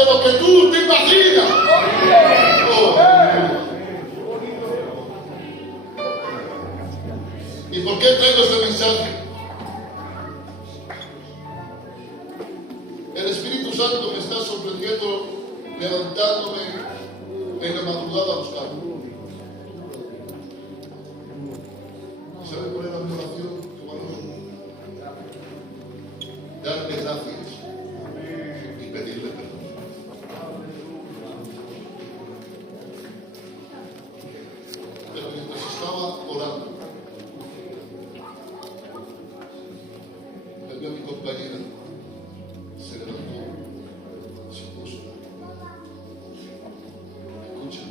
de lo que tú te imaginas. Oh. ¿Y por qué traigo este mensaje? El Espíritu Santo me está sorprendiendo, levantándome en la madrugada a buscarlo. ¿Sabe cuál era mi oración? Darle gracias y pedirle perdón. Pero mientras estaba orando, me vio a mi compañera, se levantó, se puso. Escucha,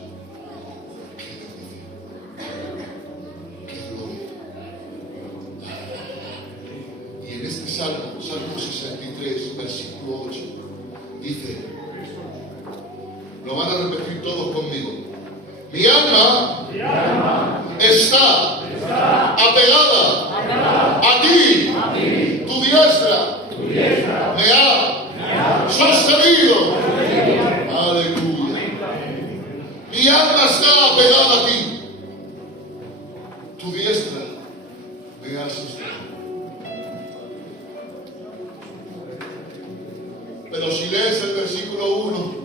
qué gloria. Y en este salmo, Salmo 63, versículo 8, dice, lo van a repetir todos conmigo: mi alma está apegada a ti, tu diestra me ha sostenido. Aleluya. Mi alma está apegada a ti, tu diestra me ha sostenido. Pero si lees el versículo 1,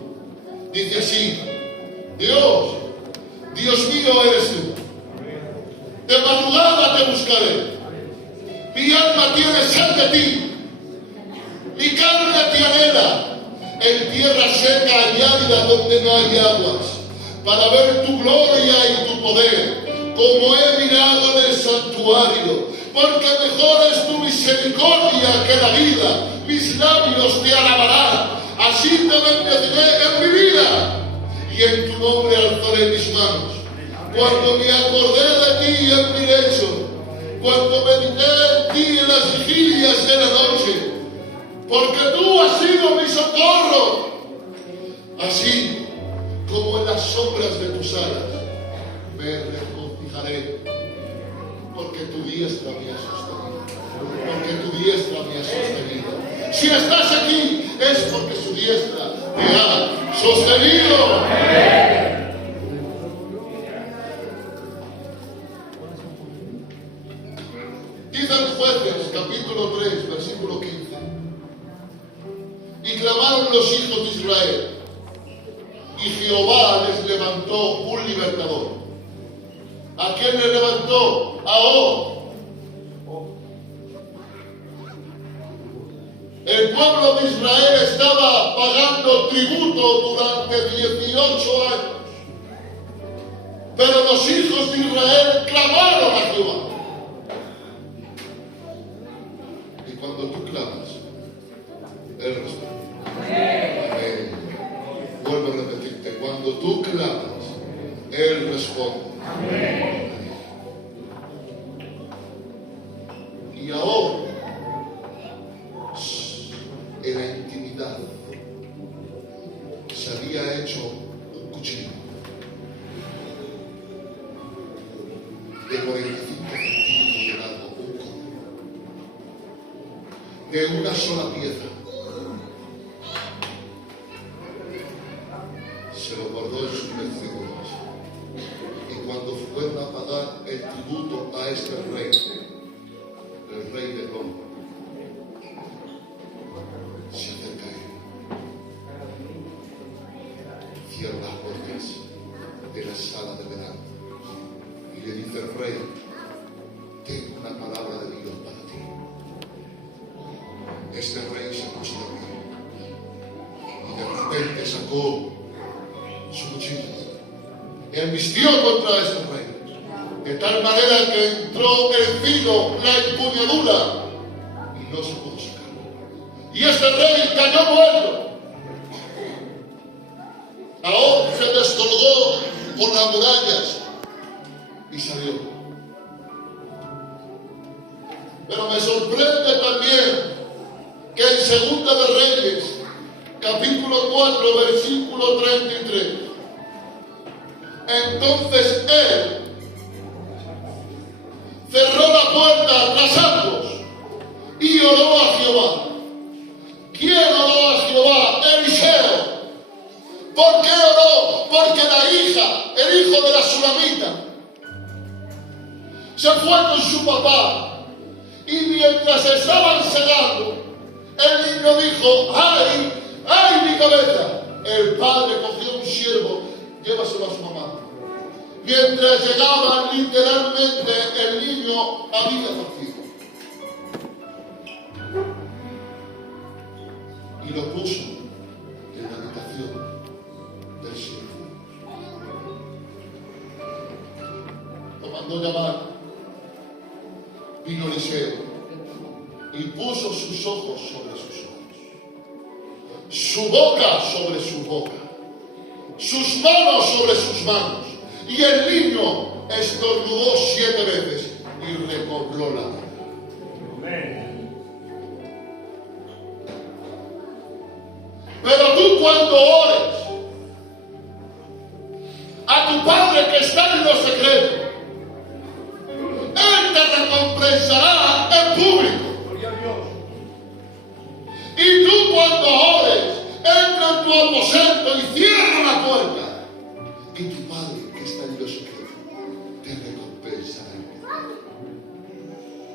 dice así: Dios mío eres tú. De madrugada te buscaré. Mi alma tiene sed de ti. Mi carne te anhela en tierra seca y árida donde no hay aguas, para ver tu gloria y tu poder, como he mirado en el santuario. Porque mejor es tu misericordia que la vida. Mis labios te alabarán. Así te bendeciré en mi vida, y en tu nombre alzaré mis manos. Cuando me acordé de ti en mi lecho, cuando medité en ti en las vigilias de la noche, porque tú has sido mi socorro. Así como en las sombras de tus alas me regocijaré, porque tu diestra me ha sostenido. Porque tu diestra me ha sostenido. Si estás aquí, es porque su diestra te ha sostenido. Dice en Jueces, capítulo 3, versículo 15. Y clamaron los hijos de Israel, y Jehová les levantó un libertador. ¿A quién le levantó? A Og. El pueblo de Israel estaba pagando tributo durante 18 años. Pero los hijos de Israel clamaron a Jehová. Y cuando tú clamas, Él responde. Amén. Vuelvo a repetirte, cuando tú clamas, Él responde. Amén. Y ahora, en la intimidad, se había hecho un cuchillo de 45 centímetros de largo, un codo, de una sola pieza. Se lo guardó en sus vestidos, y cuando fueron a pagar el tributo a este rey, el rey de Roma, se acerca a él, cierra las puertas de la sala de verano y le dice: rey, tengo una palabra de Dios para ti. Este rey se puso de pie y de repente sacó su cuchillo y embistió contra este rey, de tal manera que entró el filo, la empuñadura, y no se pudo sacar. Y este rey cayó muerto. Ahora se descolgó por las murallas y salió. Pero me sorprende también que en Segunda de Reyes, capítulo 4, versículo 33, entonces él cerró la puerta tras ambos y oró a Jehová. ¿Quién oró a Jehová? Eliseo. hijo de la Sulamita se fue con su papá y mientras estaban cenando, el niño dijo: ¡ay, ay mi cabeza! El padre cogió un siervo, llévaselo a su mamá. Mientras llegaban, literalmente el niño había nacido. Y lo puso en la habitación del siervo. Lo mandó llamar. Vino Eliseo y puso sus ojos sobre sus ojos, su boca sobre su boca, sus manos sobre sus manos. Y el niño estornudó 7 veces y recobró la vida. Pero tú, cuando ores a tu Padre que está en lo secreto, Él te recompensará en público. Y tú, cuando ores, entra en tu aposento y cierra la puerta. Y tu Padre que está en lo secreto te recompensará.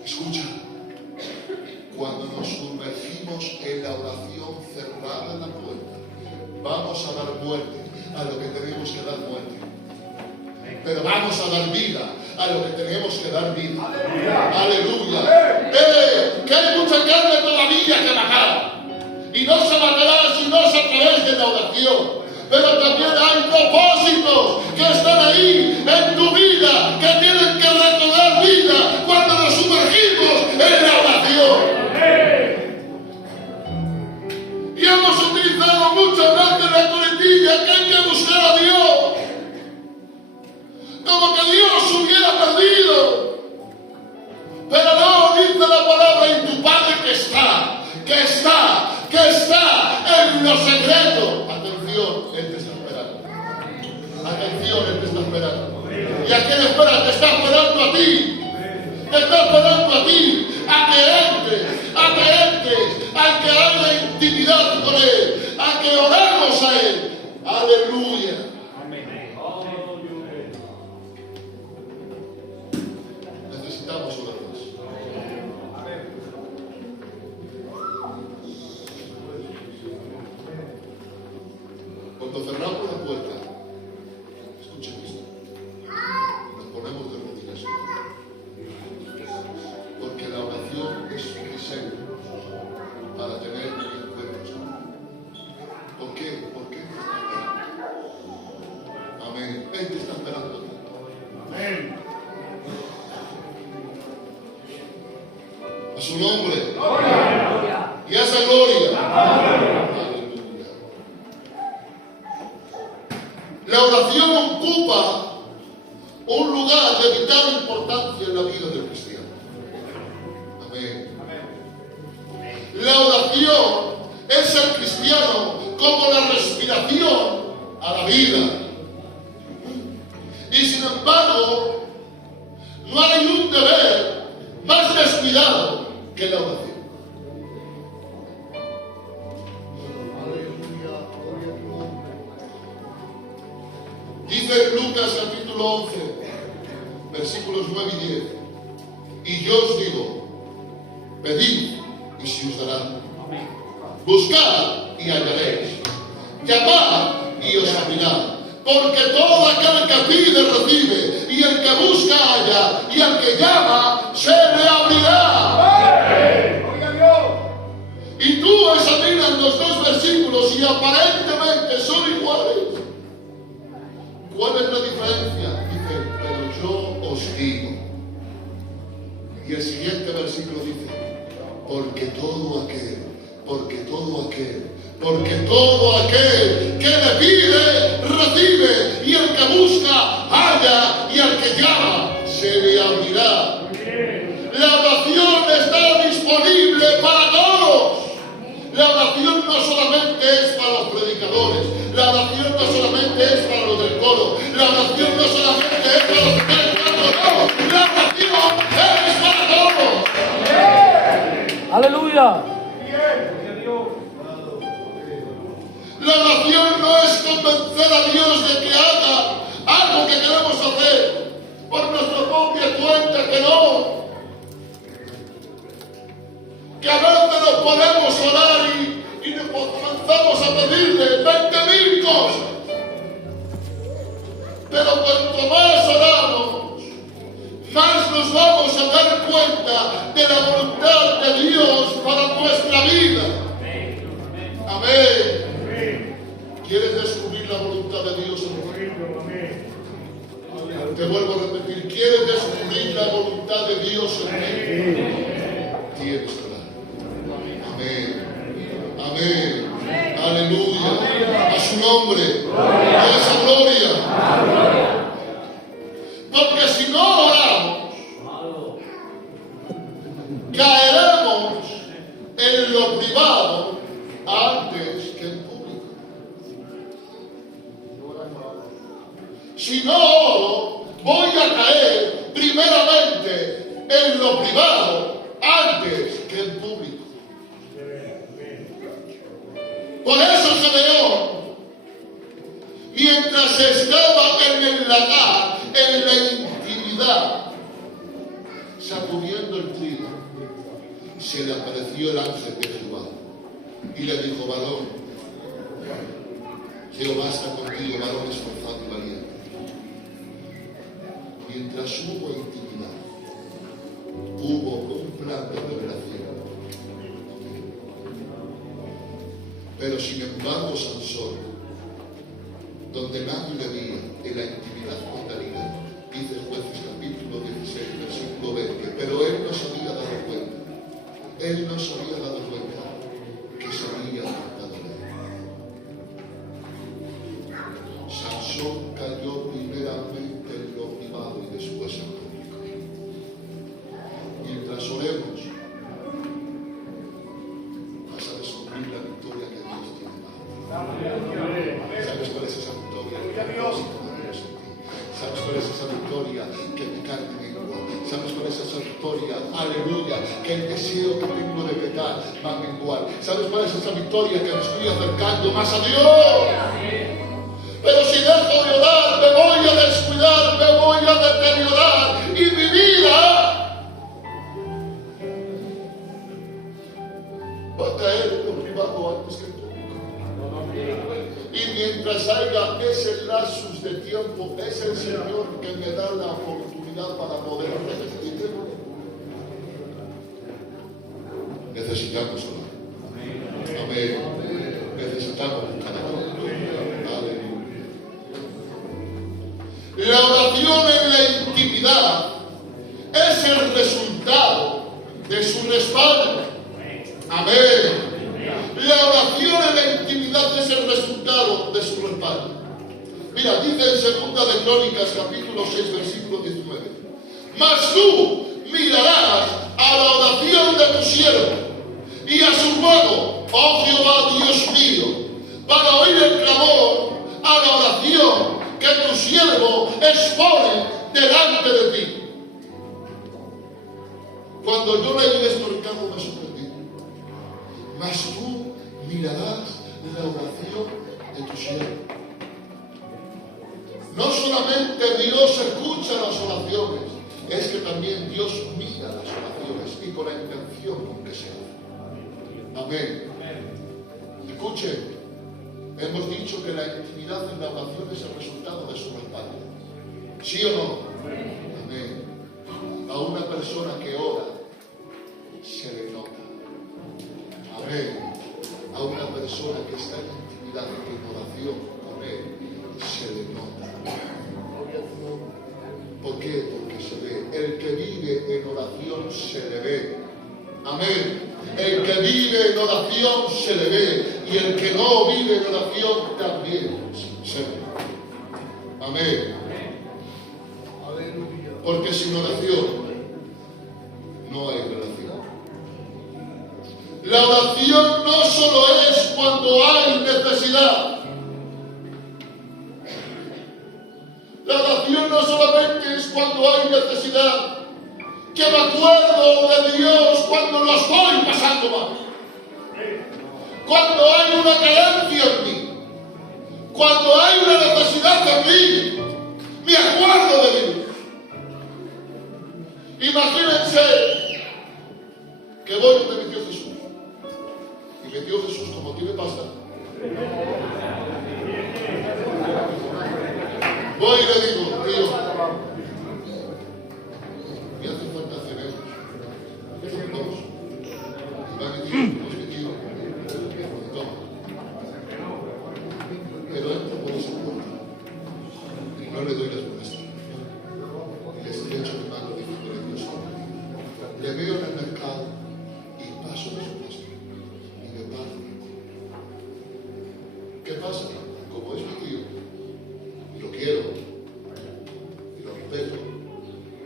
Escucha, cuando nos sumergimos en la oración cerrada en la puerta, vamos a dar muerte a lo que tenemos que dar muerte. Pero vamos a dar vida a lo que tenemos que dar vida. Aleluya. Que hay mucha carne todavía que matar. Y no se matará si no se través de la oración. Pero también hay propósitos que están ahí en tu vida, que tienen que recobrar vida cuando nos sumergimos en la oración. Y hemos utilizado muchas veces la coletilla que hay que buscar a Dios. Como que Dios hubiera perdido. Pero no, dice la palabra: en tu Padre que está en lo secreto. Atención, Él te está esperando. Atención, Él te está esperando. ¿Y a quién espera? Te está esperando a ti. Te está esperando a ti. A que entres, a que haya intimidad con Él, a que oremos a Él. Aleluya. Necesitamos orar más. Cuando cerramos la puerta, escuchen esto, nos ponemos de rodillas. Porque la oración es un diseño para tener encuentros. ¿Por qué? ¿Por qué? Amén. Él te está esperando. Amén. A su nombre. Gloria. Y a esa gloria. Aleluya. La oración ocupa un lugar de vital importancia en la vida del cristiano. Amén. La oración es el cristiano como la respiración a la vida. Y sin embargo, no hay un deber más descuidado que la oración. Dice Lucas capítulo 11, versículos 9 y 10. Y yo os digo: pedid y se os dará. Buscad y hallaréis. Llamad y os abrirá. Porque todo aquel que pide recibe, y el que busca halla, y al que llama se le abrirá. Y tú examinas los dos versículos y aparentemente son iguales. ¿Cuál es la diferencia? Dice: pero yo os digo. Y el siguiente versículo dice: porque todo aquel que le pide, recibe, y el que busca, halla, y al que llama, se le abrirá. La oración está disponible para todos. La oración no solamente es para los predicadores, la oración no solamente es para los del coro, la oración no solamente es para los que están cantando, no, la oración es para todos. Aleluya. La oración no es convencer a Dios de que haga algo que queremos hacer por nuestra propia cuenta, que no. Que a veces nos podemos orar y nos comenzamos a pedirle 20.000 cosas. Pero cuanto más oramos, más nos vamos a dar cuenta de la voluntad de Dios para nuestra vida. Amén. ¿Quieres descubrir la voluntad de Dios en tu vida? Te vuelvo a repetir, ¿quieres descubrir la voluntad de Dios en ti? Tienes que orar. Amén. Amén. Aleluya. A su nombre. A esa gloria. Porque si no oramos, caeremos en lo privado antes que en público. Si no oro, voy a caer primeramente en lo privado antes que en público. Por eso Gedeón, mientras estaba en el lagar, en la intimidad, sacudiendo el trigo, se le apareció el ángel de Jehová y le dijo: varón, Jehová está contigo, varón esforzado y valiente. Mientras hubo intimidad, hubo un plan de revelación. Pero sin embargo Sansón, donde nadie le veía, en la intimidad con Dalila, dice Jueces capítulo 16, versículo 20, pero él no se había dado cuenta, que se había apartado de él. Sansón cayó primeramente en lo privado y después en público. Mientras oremos, vas a descubrir la victoria que Dios tiene para ti. ¿Sabes cuál es esa victoria? ¿Sabes cuál es esa victoria? Que mi carne mengua. ¿Sabes cuál es esa victoria? Aleluya. Que el deseo que tengo de pecar va a menguar. ¿Sabes cuál es esa victoria? Que me estoy acercando más a Dios. Pero si dejo de orar, me voy a descuidar, me voy a deteriorar. Y mi vida va a caer en lo privado antes que en público. Y mientras haya ese lapsus de tiempo, es el Señor que me da la oportunidad para poder resistirlo. Necesitamos orar. Amén. Necesitamos buscar a Dios. Aleluya. La oración en la intimidad es el resultado de su respaldo. Amén. La oración en la intimidad es el resultado de su respaldo. Mira, dice en 2 de Crónicas, capítulo 6, versículo 19. Mas tú mirarás a la oración de tu siervo y a su ruego, oh Jehová Dios mío, para oír el clamor a la oración que tu siervo expone delante de ti. Cuando yo leí esto, Ricardo, me sorprendí. Mas tú mirarás la oración de tu siervo. No solamente Dios escucha las oraciones, es que también Dios mira las oraciones y con la intención con que se hace. Amén. Escuchen, hemos dicho que la intimidad en la oración es el resultado de su respaldo. ¿Sí o no? Amén. A una persona que ora se le nota. Amén. A una persona que está en intimidad, en oración con Él, se le nota. ¿Por qué? Porque se ve. El que vive en oración se le ve. Amén. El que vive en oración se le ve. Y el que no vive en oración también se ve. Amén. Porque sin oración no hay relación. La oración no solo es cuando hay necesidad. La oración no solamente es cuando hay necesidad. Que me acuerdo de Dios cuando lo estoy pasando mal. Cuando hay una carencia en mí. Cuando hay una necesidad en mí. resguardo de Dios. Imagínense que voy donde metió Jesús. Y metió Jesús como tiene pasta. Voy y le digo, tío, me hace falta cerebros. Son dos. Y va mi tío, toma. Pero entro por esa puerta y no le doy las muestras. Y le estrecho mi mano diciéndole, Dios, le veo en el mercado y paso de su puesto y me paro. ¿Qué pasa? Como es mi tío, y lo quiero, y lo respeto,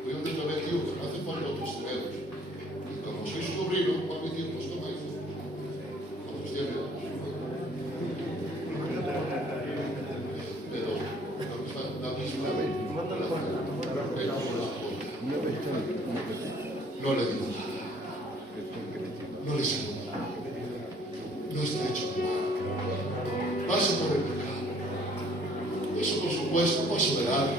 voy a decirle, tío, que me hace falta otros cerebros. Y como soy su sobrino, va a mi tío, pues toma, hijo. Con sus 10 años. Pero la misma no le digo nada. No le sigo nada. No estrecho mi mano. Paso por el pecado. Eso, por supuesto, paso de largo.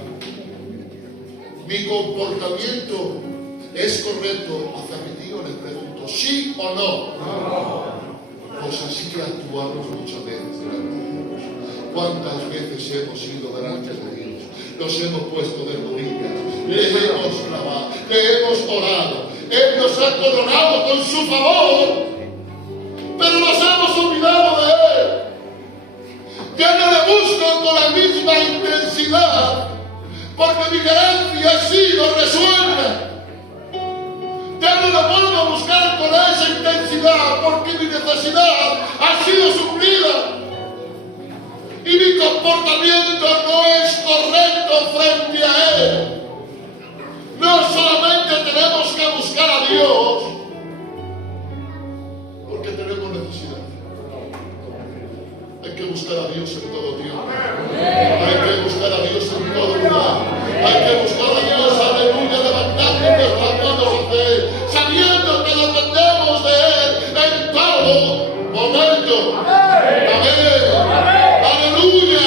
Mi comportamiento es correcto hacia mi tío, le pregunto, ¿sí o no? Pues así que actuamos muchas veces delante de Dios. ¿Cuántas veces hemos ido delante de Dios? Nos hemos puesto de rodillas, le hemos clamado, le hemos orado, Él nos ha coronado con su favor, pero nos hemos olvidado de Él. Ya no le busco con la misma intensidad, porque mi carencia ha sido resuelta. Ya no la vuelvo a buscar con esa intensidad, porque mi necesidad ha sido suplida. Y mi comportamiento no es correcto frente a Él. No solamente tenemos que buscar a Dios, porque tenemos necesidad. Hay que buscar a Dios en todo tiempo. Hay que buscar a Dios en todo lugar. Hay que buscar a Dios, aleluya, levantando nuestras manos ante Él, sabiendo que dependemos de Él en todo momento. Amén. Aleluya.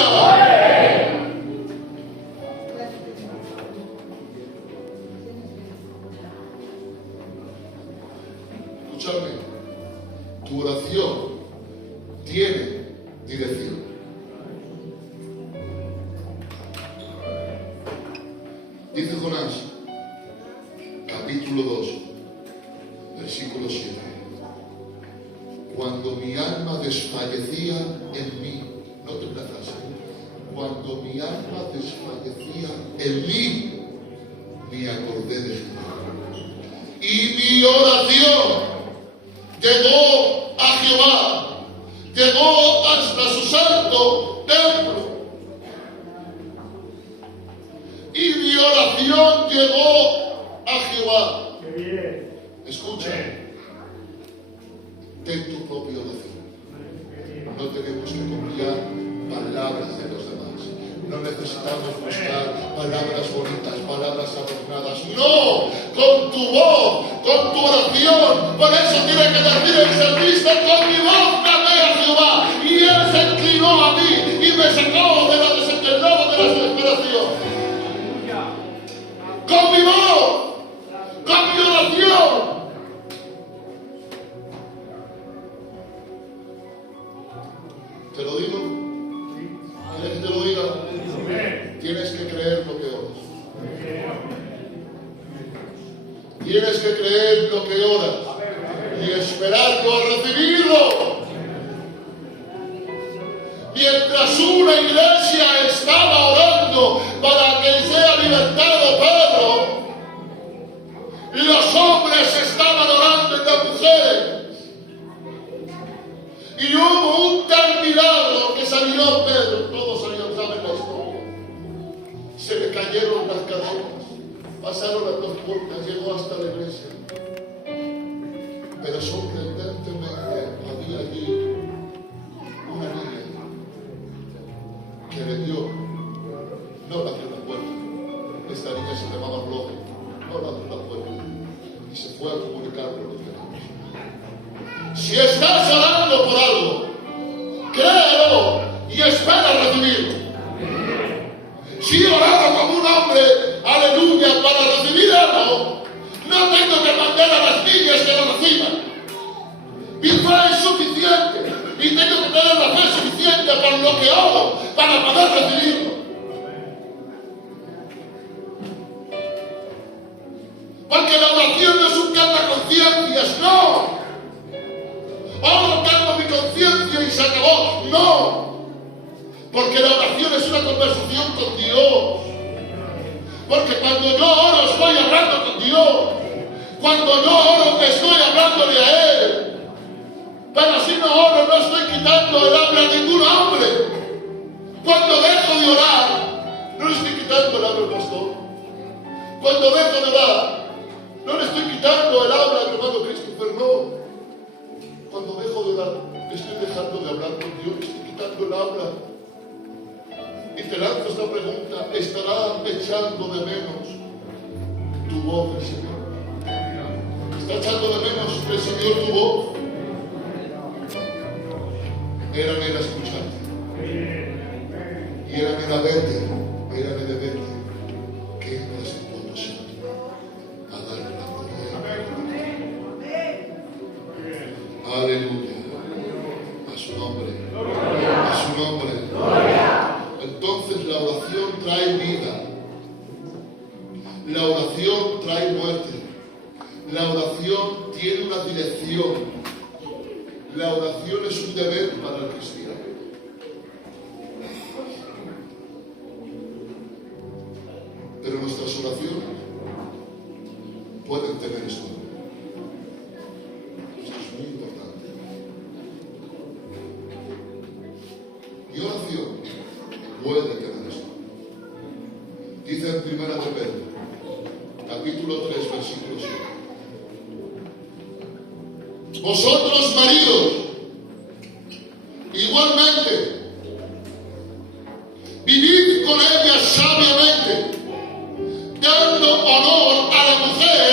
Escúchame, tu oración tiene dirección. Dice Jonás, capítulo 2, versículo 7. Cuando mi alma desfallecía en mí, noten la frase, cuando mi alma desfallecía en mí, me acordé de Jehová. Y mi oración llegó a Jehová, llegó hasta su santo templo. Y mi oración llegó a Jehová. Escucha, ten tu propia oración. No tenemos que copiar palabras de los demás. No necesitamos buscar palabras bonitas, palabras adornadas. No, con tu voz, con tu oración. Por eso tiene que decir el salmista, con mi voz clamé a Jehová y Él se inclinó a mí y me sacó de la desesperación. Con mi voz, con mi oración. ¿Te lo digo? ¿Quieres que te lo diga? Tienes que creer lo que oras. Tienes que creer lo que oras y esperarlo a recibirlo. Mientras una iglesia estaba orando para que sea libertado Pedro, los hombres estaban orando en las mujeres. Y hubo un tal milagro que salió Pedro, todos saben la historia. Se le cayeron las cadenas, pasaron las dos puertas, llegó hasta la iglesia. Pero sorprendentemente había allí una niña que le dio, no la abrió la puerta. Esta niña se llamaba Gloria, no la abrió la puerta y se fue a comunicar con los demás. Si estás orando por algo, créelo y espera recibirlo. Si orado como un hombre hombre, aleluya, para recibir algo, no tengo que mandar a las niñas que lo reciban. Mi fe es suficiente y tengo que tener la fe suficiente por lo que hago para poder recibirlo. Porque la oración no es un calma conciencias, no. Oh, calmo mi conciencia y se acabó, no. Porque la oración es una conversación con Dios. Porque cuando yo oro estoy hablando con Dios. Cuando yo oro estoy hablándole a Él. Pero si no oro no estoy quitando el habla a ningún hombre. Cuando dejo de orar no le estoy quitando el habla al pastor. Cuando dejo de orar no le estoy quitando el habla al hermano Christopher, no. Cuando dejo de orar estoy dejando de hablar con Dios, estoy quitando el habla. Y te lanzo esta pregunta: ¿estará echando de menos tu voz el Señor? ¿Está echando de menos el Señor tu voz? Era escucharte. Y era verte. Era de verte. Que entras en tu aposento a darle la gloria. Aleluya. A su nombre. A su nombre. Entonces la oración trae vida. La oración trae muerte. La oración tiene una dirección. La oración es un deber para el cristiano. Pero nuestras oraciones pueden tener esto. Esto es muy importante. Mi oración puede tener esto. Dice en Primera de Pedro, capítulo 3, versículo 7. Vosotros, maridos, igualmente, vivid con ella sabiamente, dando honor a la mujer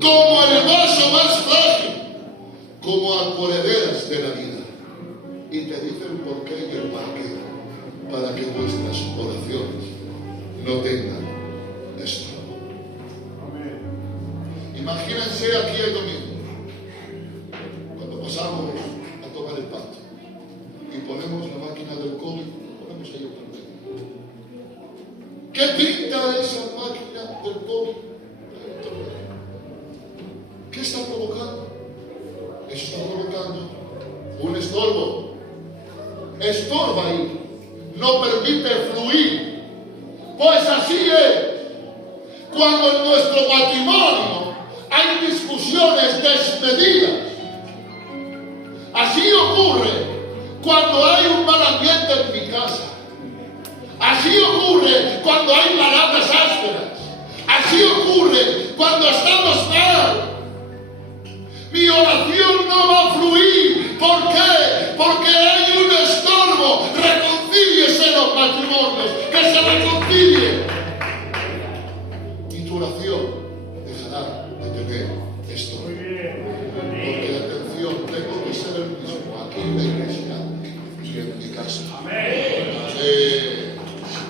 como el vaso más frágil, como a coherederas de la vida. Y te dice el porqué y el para qué, para que vuestras oraciones no tengan esto. Imagínense aquí el domingo, cuando pasamos a tomar el pato y ponemos la máquina del COVID, ponemos ahí otra vez. ¿Qué pinta esa máquina del COVID? ¿Qué está provocando? Eso está provocando un estorbo. Estorba ahí, no permite fluir. Pues así es. Cuando en nuestro matrimonio hay discusiones desmedidas, así ocurre cuando hay un mal ambiente en mi casa. Así ocurre cuando hay palabras ásperas. Así ocurre cuando estamos mal. Mi oración no va a fluir. ¿Por qué? Porque hay un estorbo. Reconcíliese los matrimonios. Que se reconcilien. Y tu oración dejará de tener esto. Porque, atención, tengo que ser el mismo aquí en la iglesia y en mi casa.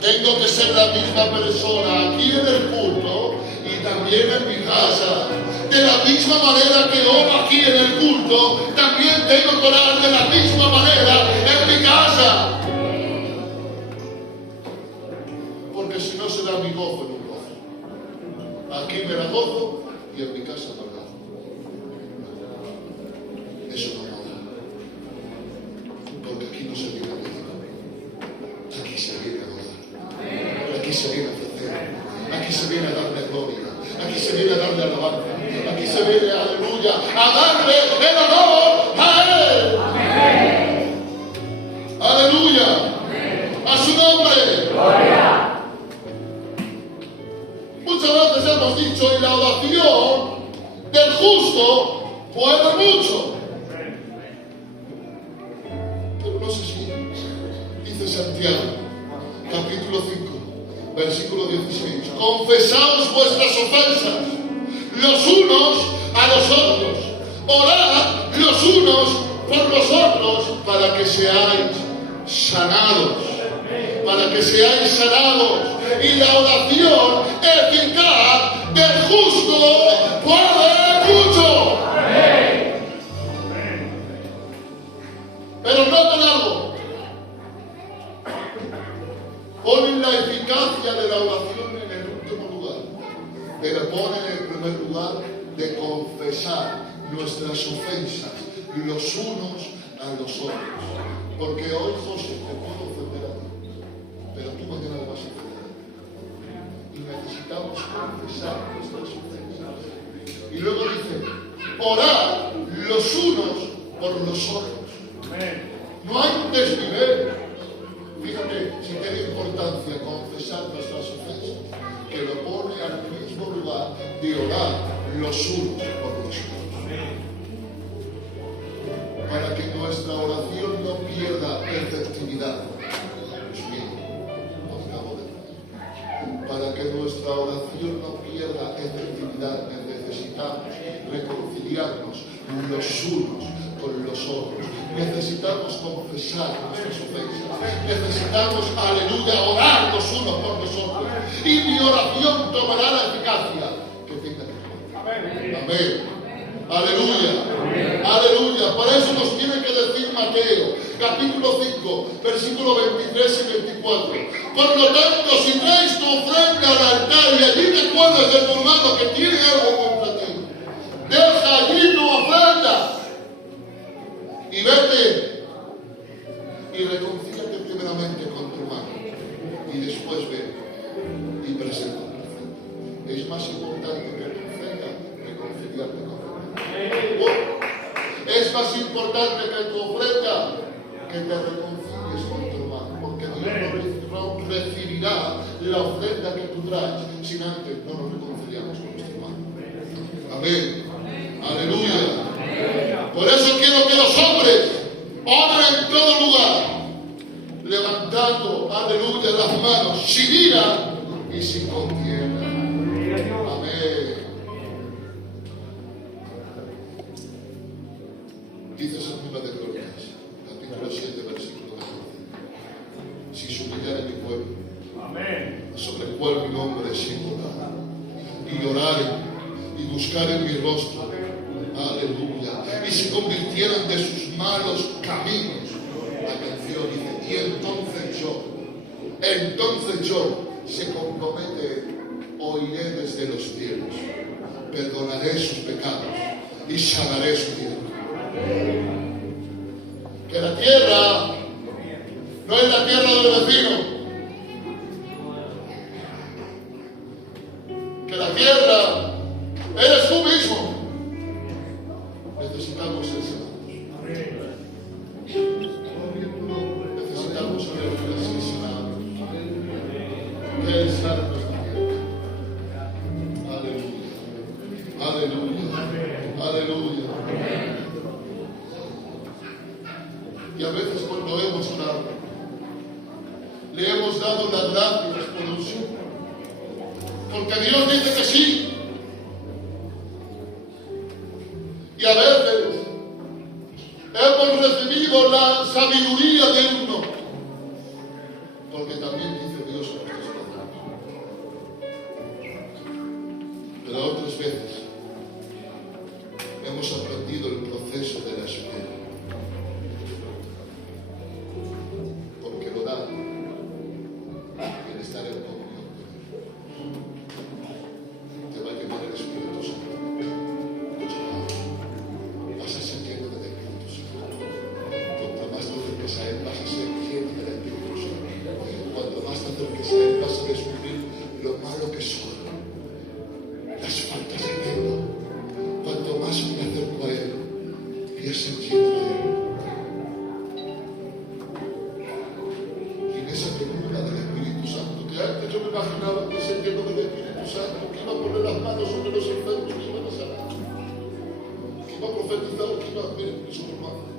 Tengo que ser la misma persona aquí en el culto y también en mi casa. De la misma manera que oro aquí en el culto, también tengo que orar de la misma manera en mi casa. Porque si no será mi gozo en un gozo. Aquí me la gozo y en mi casa me la gozo. Eso no mola. Porque aquí no se viene a pedir. Aquí se viene a adorar. Aquí se viene a ofrecer. Aquí se viene a darle gloria. Aquí se viene a darle alabanza. Aquí se viene, aleluya, a darle el honor a Él. Amén. Aleluya. Amén. A su nombre. Gloria. Muchas veces hemos dicho, y la oración del justo puede mucho. Pero no sé si dice Santiago, capítulo 5, versículo 16. Confesaos vuestras ofensas los unos a los otros. Orad los unos por los otros para que seáis sanados. para que seáis sanados. Y la oración eficaz del justo puede mucho. Pero noten algo. Ponen la eficacia de la oración en el último lugar, pero ponen en el primer lugar de confesar nuestras ofensas los unos a los otros. Porque hoy, José, te puedo ofender a ti, pero tú mañana le vas a ofender a ti. Y necesitamos confesar nuestras ofensas. Y luego dice, orar los unos por los otros. No hay un desnivel. Fíjate si tiene importancia confesar nuestras ofensas, que lo pone al mismo lugar de orar los unos por los otros. Para que nuestra oración no pierda efectividad. Dios mío, no acabo de decir. Para que nuestra oración no pierda efectividad, necesitamos reconciliarnos los unos con los otros. Necesitamos confesar nuestras ofensas. Necesitamos, aleluya, orar los unos por los otros. Y mi oración tomará la eficacia que tenga que tener. Amén. Aleluya. Aleluya. Para eso nos tiene que decir Mateo, capítulo 5, versículo 23 y 24. Por lo tanto, si traes tu ofrenda al altar y allí te acuerdas de tu hermano que tiene algo contra ti, deja allí tu ofrenda y vete y reconcíliate primeramente con tu hermano y después ve y presenta tu ofrenda. Es más importante que tu ofrenda reconciliarte con tu hermano. Es más importante que tu ofrenda que te reconcilies con tu hermano, porque Dios no recibirá la ofrenda que tú traes sin antes no nos reconciliamos con nuestro hermano. Amén. Aleluya. Por eso quiero que los hombres oren en todo lugar, levantando, aleluya, las manos, sin ira y sin contienda. Amén. Dice San Juan de Crónicas, capítulo 7, versículo 14. Si se humillare mi pueblo, sobre el cual mi nombre es singular, y oraren y buscaren mi rostro, aleluya, y se convirtieran de sus malos caminos. Atención, dice, y entonces yo se compromete, oiré desde los cielos, perdonaré sus pecados y sanaré su tierra. Que la tierra no es la tierra del vecino, que la tierra eres tú mismo. Necesitamos ser sanados. Necesitamos ser sanados. Que Él sane nuestra tierra. Aleluya. Aleluya. Aleluya. Y a veces cuando hemos orado, le hemos dado las gracias por un sí. Porque Dios dice que sí. Y a veces hemos recibido la sabiduría de un no. Porque también dice Dios en nuestras palabras. Pero otras veces hemos aprendido el proceso de la espera. Porque lo da el estar en comunión con Él. Te va a llenar el Espíritu Santo. Vas a ser lleno del Espíritu Santo. Cuanto más te acerques a Él, vas a ser lleno del Espíritu Santo. Cuanto más te acerques a Él, vas a descubrir lo malo que son, las faltas de pecado. Cuanto más me acerco a Él, voy a ser lleno de Él. Y en esa figura del Espíritu Santo, que antes yo me imaginaba que ser lleno del Espíritu Santo, que iba a poner las manos sobre los enfermos que iban a sanar, que iba a profetizar, que iba a ver mis hermanos.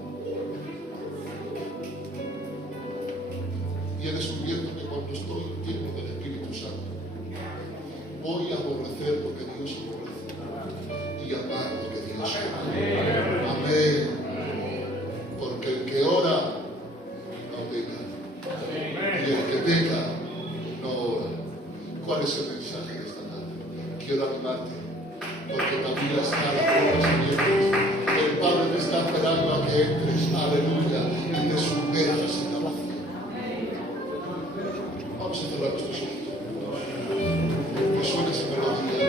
Y he descubierto que cuando estoy lleno del Espíritu Santo, voy a aborrecer lo que Dios aborrece y amar lo que Dios ama. Amén. Porque el que ora no peca. Y y el que peca no ora. ¿Cuál es el mensaje de esta tarde? Quiero animarte, porque también está la puerta abiertas. El Padre te está esperando a que entres, aleluya, y te sumerjas en la oración. Vamos a cerrar nuestros ojos. Que suene esa melodía.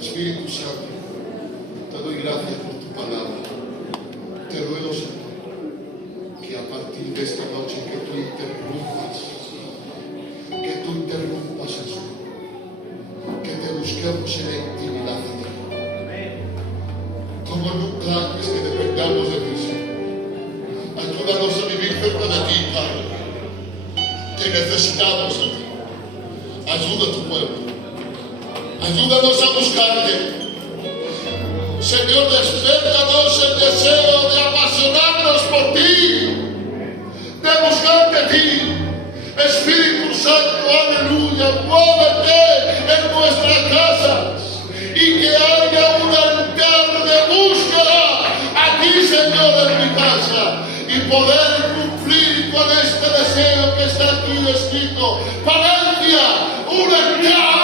Espíritu Santo, te doy gracias por tu palabra. Te ruego, Señor, que a partir de esta noche que tú interrumpas, Jesús, que te busquemos en la intimidad de ti. Como nunca antes que dependamos de ti, Señor. Ayúdanos a vivir cerca de ti, Padre. Te necesitamos a ti. Ayuda a tu pueblo. Ayúdanos a buscarte. Señor, despértanos el deseo de apasionarnos por ti, de buscarte a ti. Espíritu Santo, aleluya, muévete en nuestras casas y que haya un altar de búsqueda a ti, Señor, en mi casa y poder cumplir con este deseo que está aquí escrito. Valencia, un altar